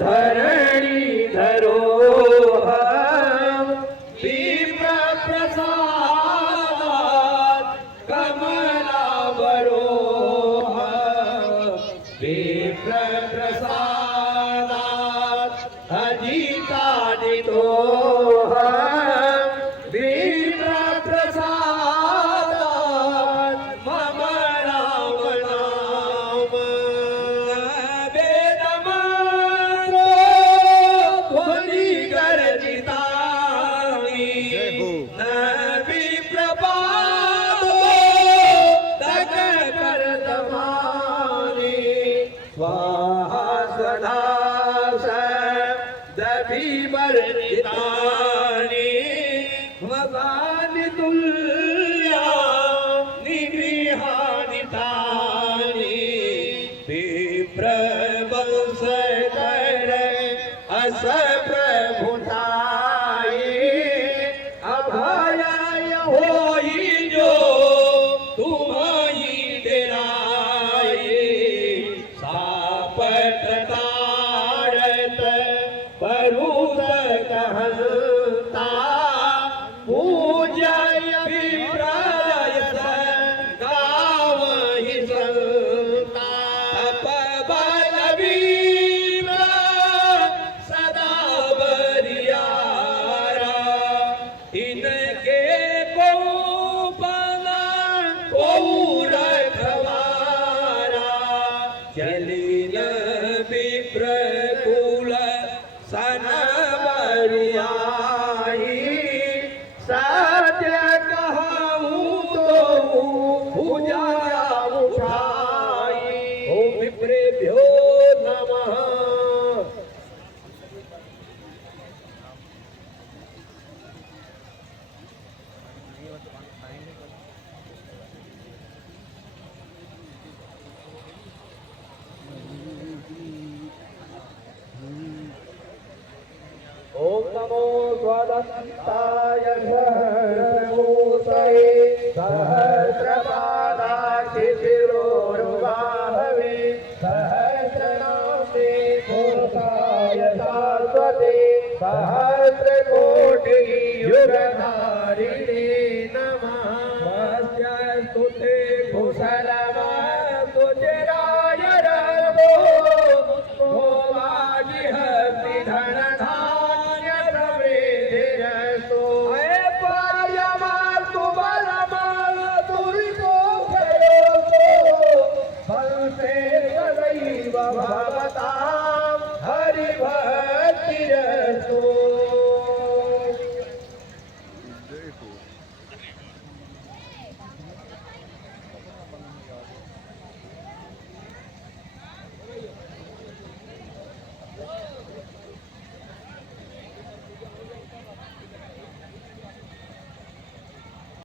धरणी धरोहर विप्र प्रसादात कमलावरोहर विप्र प्रसादात अजितादितोहर विप्र प्रसादात मम राम नाम वेदमंत्रो ध्वनि गर्जितानि न विप्रपादो तक करदमानि स्वाहा सदा शब्दभिवर्जितानि वगानितुल्या निगृहानितानि विप्रवंशधर अस प्रभुताये अभयाय होई जो तुम्हारी डेराये सापत्रतारत परुत कहता पूजय विप्रयस गावहि संता तपबल विप्र सदा बरियारा इनके को बना को रखवारा चलिन विप्र कुल सन बरियाई सत्य कहूँ तो पूजा उठाई ओम विप्रेभ्यो नमः ओम नमो स्वदन्ताय सहस्रमूर्तये सहस्रपादाक्षिशिरोरुबाहवे सहस्रनाम्ने घोषाय शाश्वते सहस्रकोटियुगधारिणे नमः स्वस्य स्तुते